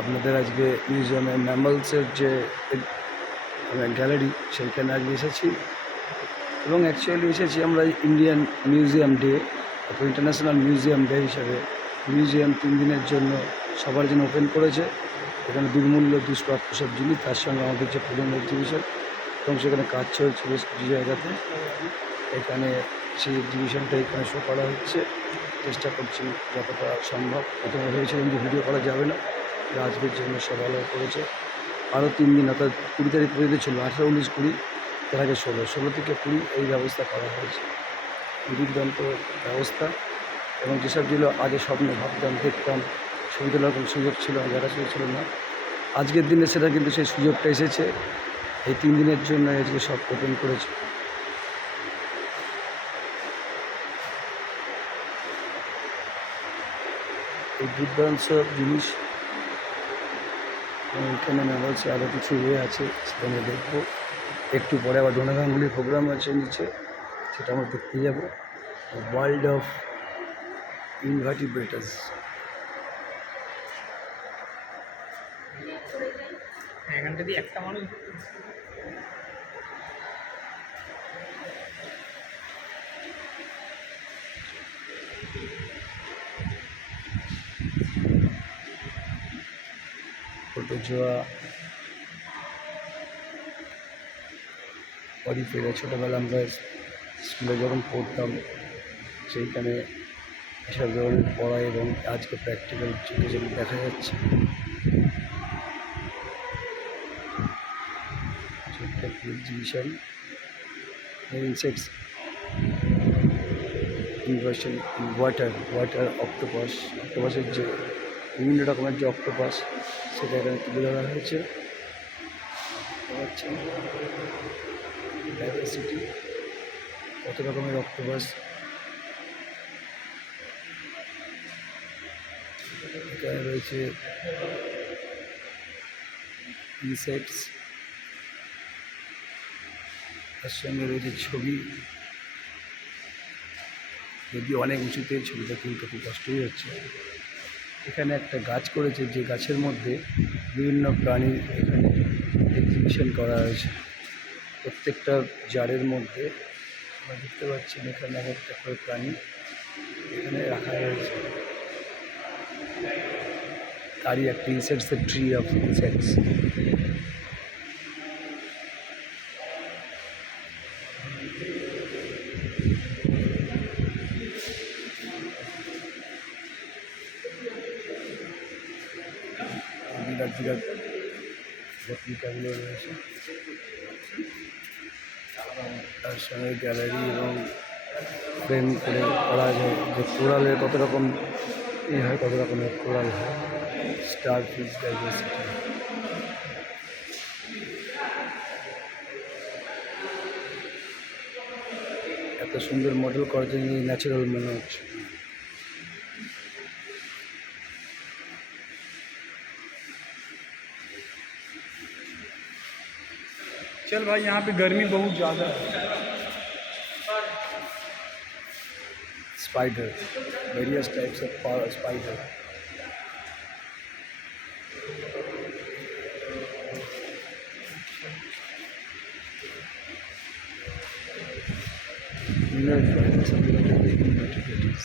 আপনাদের আজকে মিউজিয়ামে ম্যামলসের যে গ্যালারি সেইখানে আজকে এসেছি এবং অ্যাকচুয়ালি এসেছি আমরা ইন্ডিয়ান মিউজিয়াম ডে অথবা ইন্টারন্যাশনাল মিউজিয়াম ডে হিসাবে। মিউজিয়াম 3 দিনের জন্য সবার জন্য ওপেন করেছে। এখানে দুর্মূল্য দুষ্প্রাপ্য সব জিনিস, তার সঙ্গে আমাদের যে পুরনো এক্সিবিশন এবং সেখানে কাজ চলছে বেশ কিছু জায়গাতে। এখানে সেই এক্সিবিশনটা এখানে শো করা হচ্ছে। চেষ্টা করছি যতটা সম্ভব। প্রথমে ভেবেছিলাম যে ভিডিও করা যাবে না, আজকের জন্য সব অ্যালাউ করেছে। আরও 3 দিন অর্থাৎ 20 তারিখ পর্যন্ত ছিল, 18, 19, 20, তার আগে 16 থেকে 20 এই ব্যবস্থা করা হয়েছে। দুর্দান্ত ব্যবস্থা এবং যেসব যেগুলো আগে স্বপ্নে ভাবতাম, দেখতাম, ছবি তোলার কোনো সুযোগ ছিল না, দেখা সুযোগ ছিল না, আজকের দিনে সেটা কিন্তু সেই সুযোগটা এসেছে। এই 3 দিনের জন্য আজকে সব ওপেন করেছে। এই দুর্দান্ত জিনিস এখানে বলছে আরও কিছু আছে, সেখানে দেখবো। একটু পরে আবার ডোনা গাঙ্গুলির প্রোগ্রাম আছে নিচে, সেটা আমরা দেখতে যাবো। World of invertebrates. এখানটা দিয়ে একটা মানুষ প্রোটোজোয়া অরিফেরা, ছোটোবেলা আমরা স্কুলে যখন পড়তাম সেইখানে এসব ধরনের পড়া এবং আজকে প্র্যাকটিক্যাল চোখে যেগুলো দেখা যাচ্ছে। ছোট্ট একটি exhibition insects inversion in water অক্টোপাসের যে বিভিন্ন রকমের যে অক্টোপাস সেটা এখানে তুলে ধরা হয়েছে। ডাইভার্সিটি, কত রকমের অক্টোপাস এখানে রয়েছে। ইনসেক্টস, তার সঙ্গে রয়েছে ছবি, যদি অনেক উঁচুতে ছবিটা তুলতে খুব কষ্টই হচ্ছে। এখানে একটা গাছ করেছে, যে গাছের মধ্যে বিভিন্ন প্রাণীর এখানে এক্সিবিশন করা হয়েছে। প্রত্যেকটা জারের মধ্যে আমরা দেখতে পাচ্ছি এখানে একটা করে প্রাণী এখানে রাখা হয়েছে। তারই একটা insects, the tree of insects. বিরাট বিরাট রেপ্লিকাগুলো রয়েছে, তার সঙ্গে গ্যালারি এবং ফ্রেম করে করা যায় যে কোরালের কত রকম হয়, কত রকমের কোরাল হয়। স্টার ফিশ ডাইভার্সিটি, এত সুন্দর মডেল করার জন্য ন্যাচারাল মনে হচ্ছে। चल भाई, यहाँ पे गर्मी बहुत ज़्यादा है। Spider, various types of spider. Inner fibers of the materials.